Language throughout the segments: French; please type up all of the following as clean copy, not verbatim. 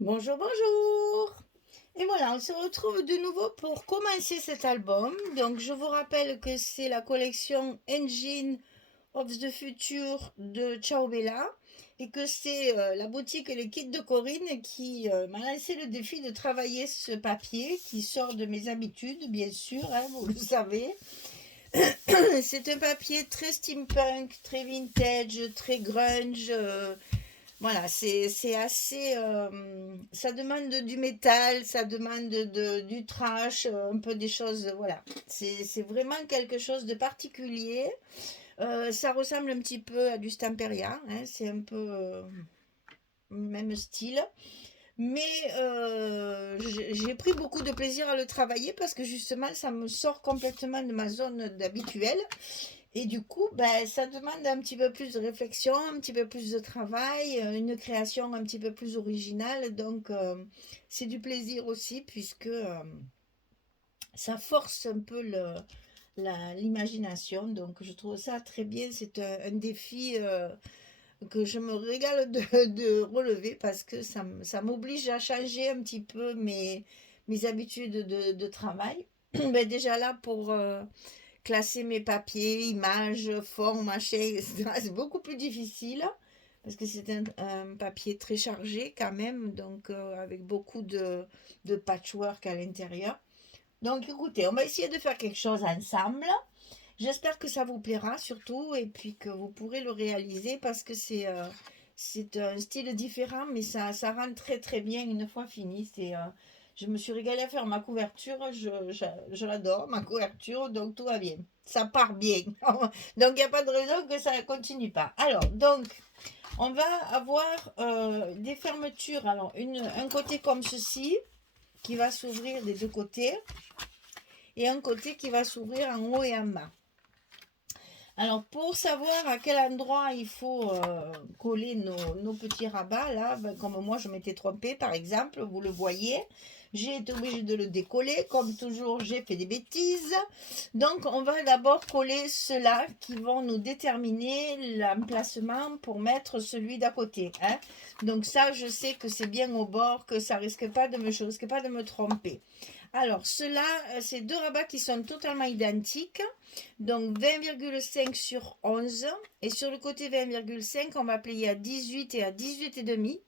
Bonjour, bonjour. Et voilà, on se retrouve de nouveau pour commencer cet album. Donc, je vous rappelle que c'est la collection Engine of the Future de Ciao Bella et que c'est la boutique et le kit de Corinne qui m'a lancé le défi de travailler ce papier qui sort de mes habitudes, bien sûr, hein, vous le savez. C'est un papier très steampunk, très vintage, très grunge. Voilà, c'est assez. Ça demande du métal, ça demande du trash, un peu des choses. Voilà, c'est vraiment quelque chose de particulier. Ça ressemble un petit peu à du Stamperia, hein, c'est un peu même style. Mais j'ai pris beaucoup de plaisir à le travailler parce que justement, ça me sort complètement de ma zone d'habituelle. Et du coup, ben, ça demande un petit peu plus de réflexion, un petit peu plus de travail, une création un petit peu plus originale. Donc, c'est du plaisir aussi puisque ça force un peu l'imagination. Donc, je trouve ça très bien. C'est un défi que je me régale de relever parce que ça m'oblige à changer un petit peu mes habitudes de travail. Ben, déjà là, pour classer mes papiers, images, formes, machin, etc. C'est beaucoup plus difficile parce que c'est un papier très chargé quand même, donc avec beaucoup de patchwork à l'intérieur. Donc écoutez, on va essayer de faire quelque chose ensemble. J'espère que ça vous plaira surtout et puis que vous pourrez le réaliser parce que c'est un style différent mais ça rend très très bien une fois fini. Je me suis régalée à faire ma couverture, je l'adore, ma couverture, donc tout va bien. Ça part bien. Donc il n'y a pas de raison que ça ne continue pas. Alors, donc, on va avoir des fermetures. Alors, un côté comme ceci qui va s'ouvrir des deux côtés et un côté qui va s'ouvrir en haut et en bas. Alors, pour savoir à quel endroit il faut coller nos petits rabats, là, ben, comme moi je m'étais trompée, par exemple, vous le voyez, j'ai été obligée de le décoller. Comme toujours, j'ai fait des bêtises. Donc, on va d'abord coller ceux-là qui vont nous déterminer l'emplacement pour mettre celui d'à côté, hein. Donc, ça, je sais que c'est bien au bord, que ça risque pas je risque pas de me tromper. Alors, ceux-là, c'est deux rabats qui sont totalement identiques. Donc 20,5 sur 11. Et sur le côté 20,5, on va plier à 18 et à 18 et demi.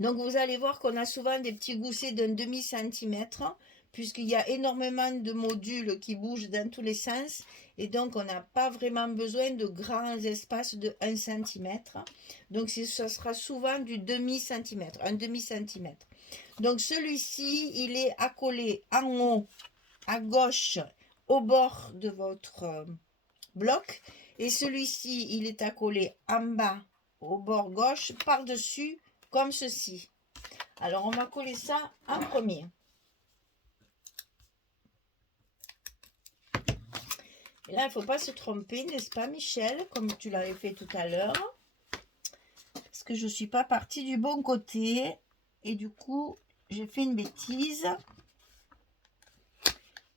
Donc vous allez voir qu'on a souvent des petits goussets d'un demi-centimètre, puisqu'il y a énormément de modules qui bougent dans tous les sens. Et donc on n'a pas vraiment besoin de grands espaces de 1 cm. Donc ça sera souvent du demi-centimètre, un demi-centimètre. Donc celui-ci, il est accolé en haut, à gauche, au bord de votre bloc. Et celui-ci, il est accolé en bas, au bord gauche, par-dessus, comme ceci. Alors, on va coller ça en premier. Et là, il ne faut pas se tromper, n'est-ce pas, Michel, comme tu l'avais fait tout à l'heure. Parce que je ne suis pas partie du bon côté. Et du coup, j'ai fait une bêtise.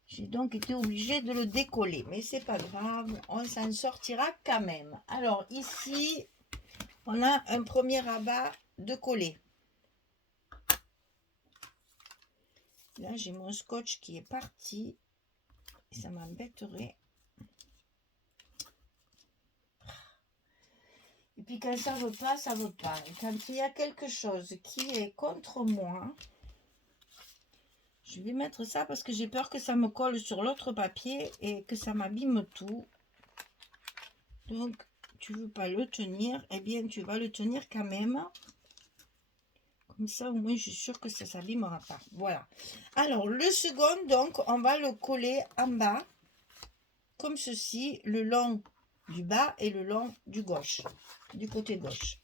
J'ai donc été obligée de le décoller. Mais c'est pas grave, on s'en sortira quand même. Alors, ici, on a un premier rabat de coller. Là, j'ai mon scotch qui est parti. Et ça m'embêterait. Et puis quand ça veut pas, ça veut pas. Et quand il y a quelque chose qui est contre moi, je vais mettre ça parce que j'ai peur que ça me colle sur l'autre papier et que ça m'abîme tout. Donc, tu veux pas le tenir, eh bien, tu vas le tenir quand même. Comme ça, au moins, je suis sûre que ça ne s'abîmera pas. Voilà. Alors, le second, donc, on va le coller en bas, comme ceci, le long du bas et le long du gauche, du côté gauche.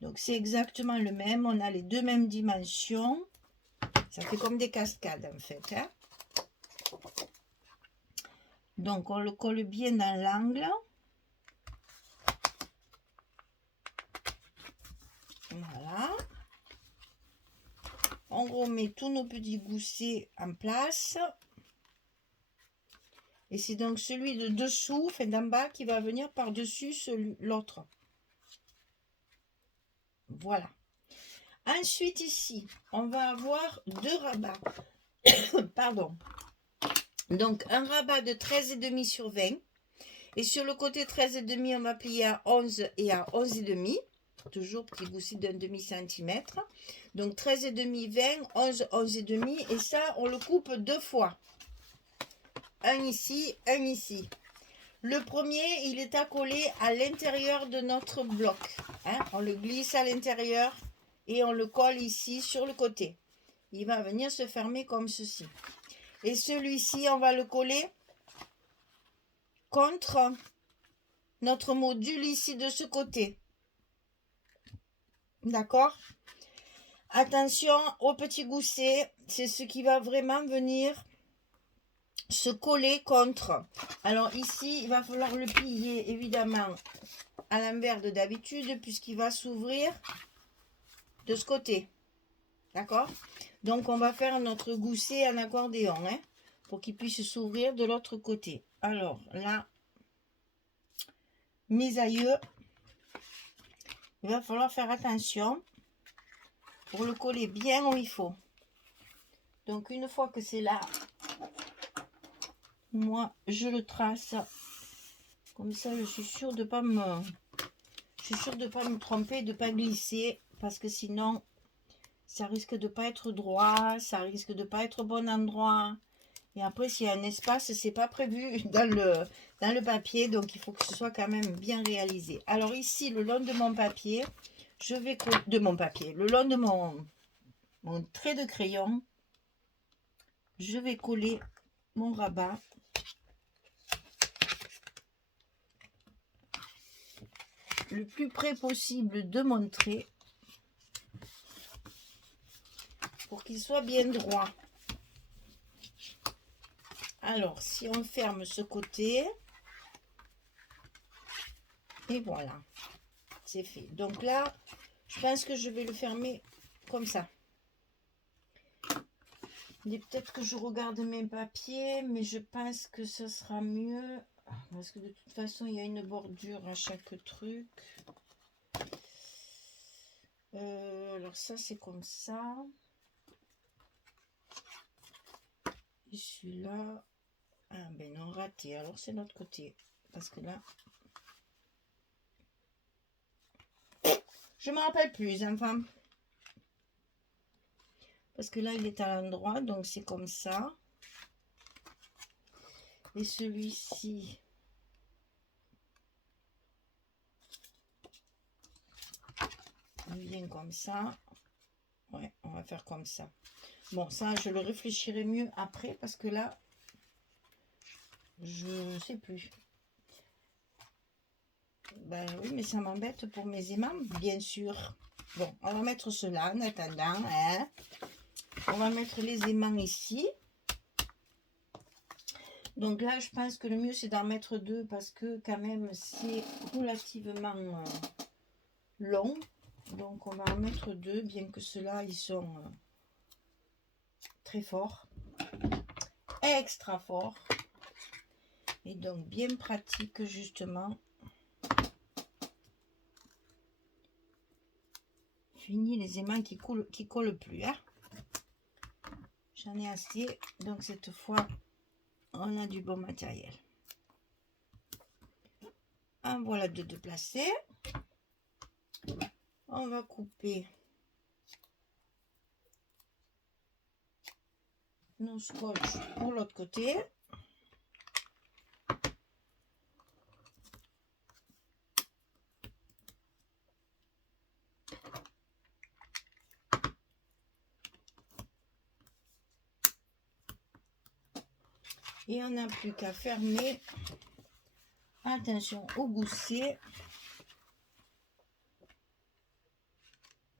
Donc, c'est exactement le même. On a les deux mêmes dimensions. Ça fait comme des cascades, en fait, hein. Donc, on le colle bien dans l'angle. Voilà. On remet tous nos petits goussets en place. Et c'est donc celui de dessous, enfin d'en bas, qui va venir par-dessus l'autre. Voilà. Ensuite, ici, on va avoir 2 rabats. Pardon. Donc, un rabat de 13,5 sur 20. Et sur le côté 13,5, on va plier à 11 et à 11,5. Toujours petit gousset d'un demi-centimètre. Donc, 13,5, 20, 11, 11,5. Et ça, on le coupe 2 fois. Un ici, un ici. Le premier, il est accolé à l'intérieur de notre bloc. Hein. On le glisse à l'intérieur et on le colle ici sur le côté. Il va venir se fermer comme ceci. Et celui-ci, on va le coller contre notre module ici de ce côté. D'accord? Attention au petit gousset, c'est ce qui va vraiment venir se coller contre. Alors ici, il va falloir le plier évidemment à l'envers de d'habitude puisqu'il va s'ouvrir de ce côté. D'accord? Donc on va faire notre gousset en accordéon hein, pour qu'il puisse s'ouvrir de l'autre côté. Alors là, mes aïeux, il va falloir faire attention pour le coller bien où il faut. Donc une fois que c'est là, moi je le trace comme ça. Je suis sûre de pas me tromper, de pas glisser parce que sinon ça risque de pas être droit, ça risque de pas être au bon endroit. Et après, s'il y a un espace, c'est pas prévu dans le papier, donc il faut que ce soit quand même bien réalisé. Alors ici, le long de mon papier, je vais coller le long de mon trait de crayon, je vais coller mon rabat le plus près possible de mon trait pour qu'il soit bien droit. Alors, si on ferme ce côté, et voilà, c'est fait. Donc là, je pense que je vais le fermer comme ça. Peut-être que je regarde mes papiers, mais je pense que ce sera mieux. Parce que de toute façon, il y a une bordure à chaque truc. Alors ça, c'est comme ça. Et celui-là... Ah ben non, raté. Alors c'est l'autre côté. Parce que là... Je me rappelle plus, les enfants. Parce que là, il est à l'endroit, donc c'est comme ça. Et celui-ci... il vient comme ça. Ouais, on va faire comme ça. Bon, ça, je le réfléchirai mieux après, parce que là, je ne sais plus. Ben oui, mais ça m'embête pour mes aimants, bien sûr. Bon, on va mettre cela en attendant. Hein. On va mettre les aimants ici. Donc là, je pense que le mieux, c'est d'en mettre 2 parce que quand même, c'est relativement long. Donc, on va en mettre 2, bien que ceux-là, ils sont très forts. Extra forts. Et donc, bien pratique, justement. Fini les aimants qui collent plus. Hein. J'en ai assez. Donc, cette fois, on a du bon matériel. En voilà 2 de placés. On va couper nos scotch pour l'autre côté. Et on n'a plus qu'à fermer. Attention au gousset.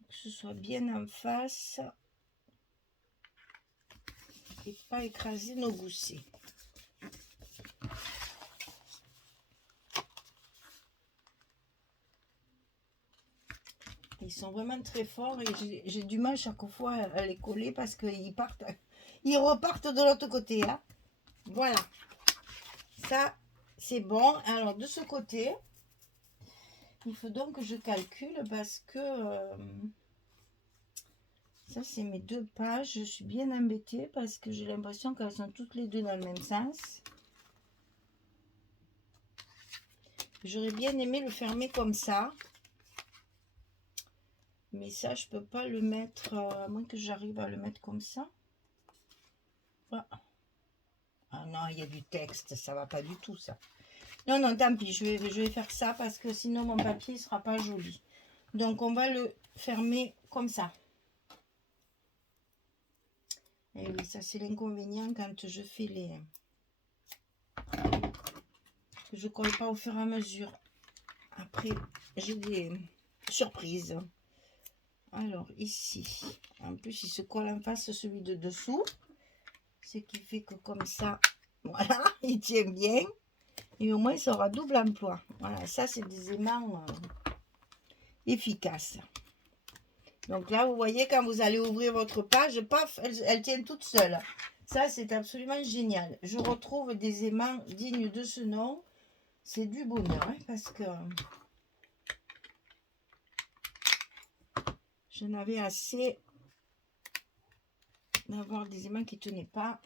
Que ce soit bien en face. Et pas écraser nos goussets. Ils sont vraiment très forts et j'ai du mal chaque fois à les coller parce qu'ils repartent de l'autre côté. Hein. Voilà. Ça, c'est bon. Alors, de ce côté, il faut donc que je calcule parce que Ça, c'est mes deux pages. Je suis bien embêtée parce que j'ai l'impression qu'elles sont toutes les deux dans le même sens. J'aurais bien aimé le fermer comme ça. Mais ça, je peux pas le mettre, à moins que j'arrive à le mettre comme ça. Ah, ah non, il y a du texte, ça va pas du tout, ça. Non, non, tant pis, je vais faire ça parce que sinon mon papier ne sera pas joli. Donc, on va le fermer comme ça. Et oui, ça c'est l'inconvénient quand je fais les... Je colle pas au fur et à mesure. Après, j'ai des surprises. Alors, ici, en plus, il se colle en face celui de dessous. Ce qui fait que comme ça, voilà, il tient bien. Et au moins, ça aura double emploi. Voilà, ça, c'est des aimants efficaces. Donc là, vous voyez, quand vous allez ouvrir votre page, paf, elle tient toute seule. Ça, c'est absolument génial. Je retrouve des aimants dignes de ce nom. C'est du bonheur, hein, parce que j'en avais assez d'avoir des aimants qui ne tenaient pas.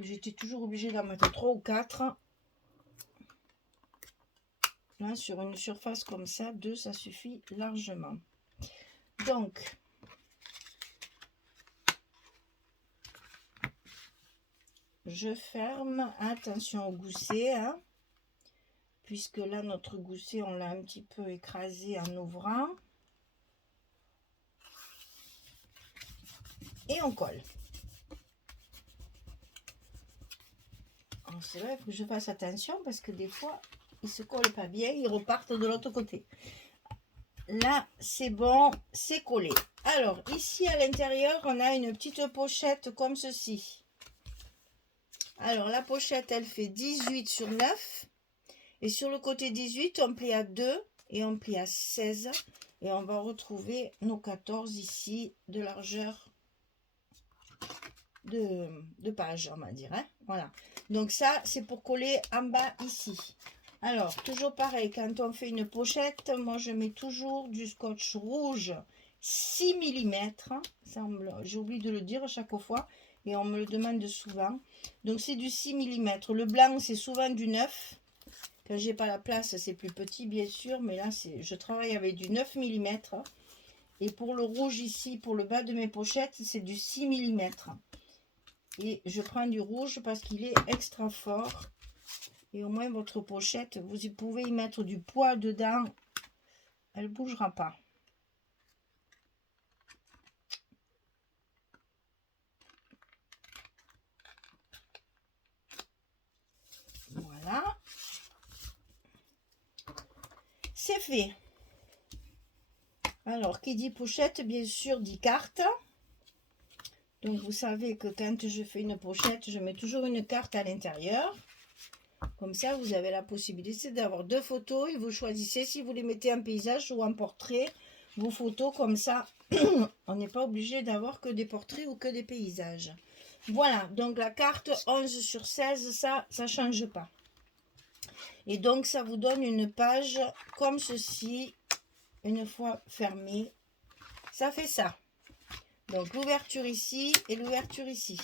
J'étais toujours obligée d'en mettre 3 ou 4. Là, sur une surface comme ça, 2, ça suffit largement. Donc, je ferme. Attention au gousset, hein, puisque là, notre gousset, on l'a un petit peu écrasé en ouvrant. Et on colle. C'est vrai, il faut que je fasse attention parce que des fois, ils ne se collent pas bien, ils repartent de l'autre côté. Là, c'est bon, c'est collé. Alors, ici à l'intérieur, on a une petite pochette comme ceci. Alors, la pochette, elle fait 18 sur 9. Et sur le côté 18, on plie à 2 et on plie à 16. Et on va retrouver nos 14 ici de largeur de page, on va dire. Hein, voilà. Donc ça, c'est pour coller en bas ici. Alors, toujours pareil, quand on fait une pochette, moi je mets toujours du scotch rouge 6 mm. J'ai oublié de le dire à chaque fois et on me le demande souvent. Donc c'est du 6 mm. Le blanc, c'est souvent du 9. Quand j'ai pas la place, c'est plus petit bien sûr, mais là, je travaille avec du 9 mm. Et pour le rouge ici, pour le bas de mes pochettes, c'est du 6 mm. Et je prends du rouge parce qu'il est extra fort. Et au moins votre pochette, vous pouvez y mettre du poids dedans. Elle ne bougera pas. Voilà. C'est fait. Alors, qui dit pochette, bien sûr, dit carte. Donc, vous savez que quand je fais une pochette, je mets toujours une carte à l'intérieur. Comme ça, vous avez la possibilité d'avoir 2 photos et vous choisissez si vous les mettez en paysage ou en portrait. Vos photos, comme ça, on n'est pas obligé d'avoir que des portraits ou que des paysages. Voilà, donc la carte 11 sur 16, ça ne change pas. Et donc, ça vous donne une page comme ceci, une fois fermée. Ça fait ça. Donc, l'ouverture ici et l'ouverture ici.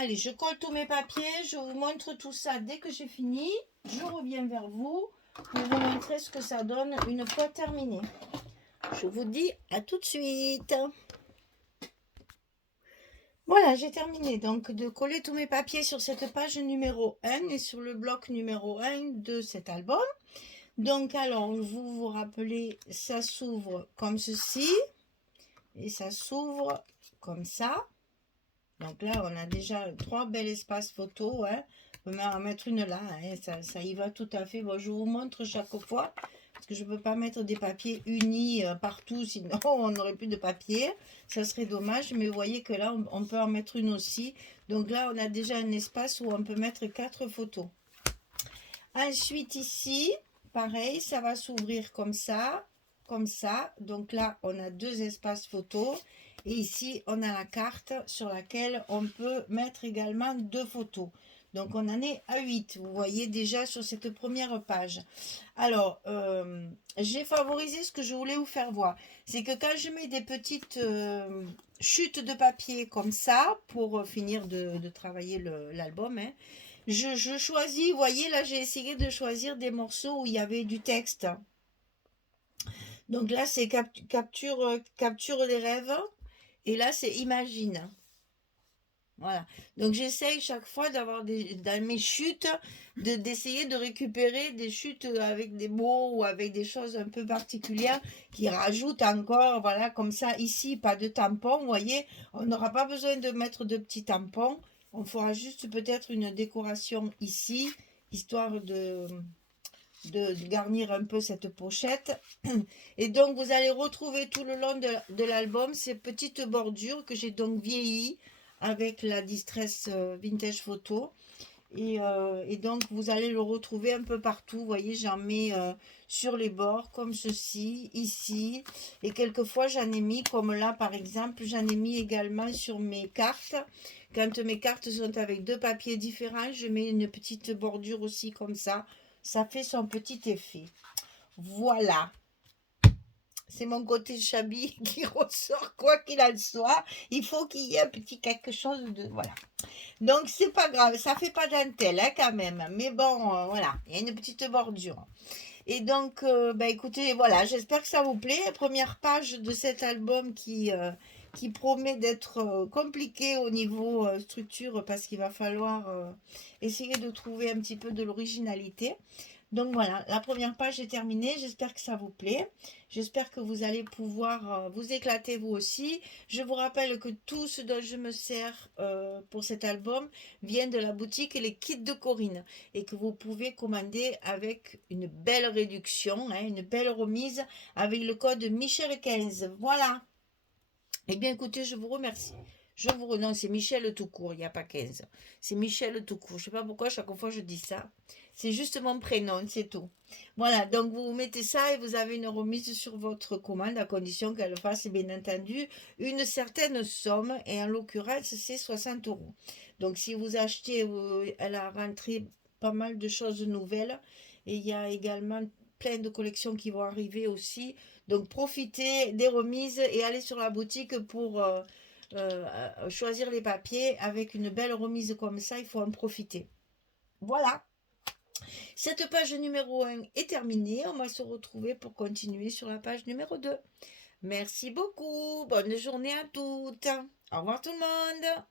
Allez, je colle tous mes papiers. Je vous montre tout ça dès que j'ai fini. Je reviens vers vous pour vous montrer ce que ça donne une fois terminé. Je vous dis à tout de suite. Voilà, j'ai terminé donc de coller tous mes papiers sur cette page numéro 1 et sur le bloc numéro 1 de cet album. Donc, alors, vous vous rappelez, ça s'ouvre comme ceci et ça s'ouvre comme ça. Donc là, on a déjà 3 bels espaces photos. Hein. On peut en mettre une là, hein. Ça y va tout à fait. Bon, je vous montre chaque fois parce que je ne peux pas mettre des papiers unis partout, sinon on n'aurait plus de papier. Ça serait dommage, mais vous voyez que là, on peut en mettre une aussi. Donc là, on a déjà un espace où on peut mettre 4 photos. Ensuite, ici, pareil, ça va s'ouvrir comme ça, comme ça. Donc là, on a 2 espaces photos. Et ici, on a la carte sur laquelle on peut mettre également 2 photos. Donc, on en est à 8. Vous voyez déjà sur cette première page. Alors, j'ai favorisé ce que je voulais vous faire voir. C'est que quand je mets des petites chutes de papier comme ça, pour finir de travailler l'album, hein, je choisis, vous voyez, là, j'ai essayé de choisir des morceaux où il y avait du texte. Donc là, c'est capture les rêves. Et là, c'est imagine. Voilà. Donc j'essaye chaque fois d'avoir dans mes chutes, d'essayer de récupérer des chutes avec des mots ou avec des choses un peu particulières qui rajoutent encore, voilà, comme ça. Ici, pas de tampon, vous voyez, on n'aura pas besoin de mettre de petits tampons. On fera juste peut-être une décoration ici, histoire de garnir un peu cette pochette. Et donc, vous allez retrouver tout le long de l'album ces petites bordures que j'ai donc vieillies avec la Distress Vintage Photo. Et donc, vous allez le retrouver un peu partout. Vous voyez, j'en mets sur les bords, comme ceci, ici. Et quelquefois, j'en ai mis, comme là, par exemple, j'en ai mis également sur mes cartes. Quand mes cartes sont avec deux papiers différents, je mets une petite bordure aussi comme ça. Ça fait son petit effet. Voilà. C'est mon côté chabi qui ressort, quoi qu'il en soit. Il faut qu'il y ait un petit quelque chose de... Voilà. Donc, c'est pas grave. Ça fait pas dentelle, hein, quand même. Mais bon, voilà. Il y a une petite bordure. Et donc, bah, écoutez, voilà. J'espère que ça vous plaît. Première page de cet album qui promet d'être compliqué au niveau structure parce qu'il va falloir essayer de trouver un petit peu de l'originalité. Donc voilà, la première page est terminée. J'espère que ça vous plaît. J'espère que vous allez pouvoir vous éclater vous aussi. Je vous rappelle que tout ce dont je me sers pour cet album vient de la boutique Les Kits de Corinne et que vous pouvez commander avec une belle réduction, hein, une belle remise avec le code Michel15. Voilà. Eh bien écoutez, je vous remercie. Je vous renonce, c'est Michel tout court, il n'y a pas 15. C'est Michel tout court. Je ne sais pas pourquoi chaque fois je dis ça. C'est juste mon prénom, c'est tout. Voilà, donc vous mettez ça et vous avez une remise sur votre commande à condition qu'elle fasse, bien entendu, une certaine somme. Et en l'occurrence, c'est 60 euros. Donc si vous achetez, elle a rentré pas mal de choses nouvelles. Et il y a également plein de collections qui vont arriver aussi. Donc profitez des remises et allez sur la boutique pour choisir les papiers. Avec une belle remise comme ça, il faut en profiter. Voilà. Cette page numéro 1 est terminée. On va se retrouver pour continuer sur la page numéro 2. Merci beaucoup. Bonne journée à toutes. Au revoir tout le monde.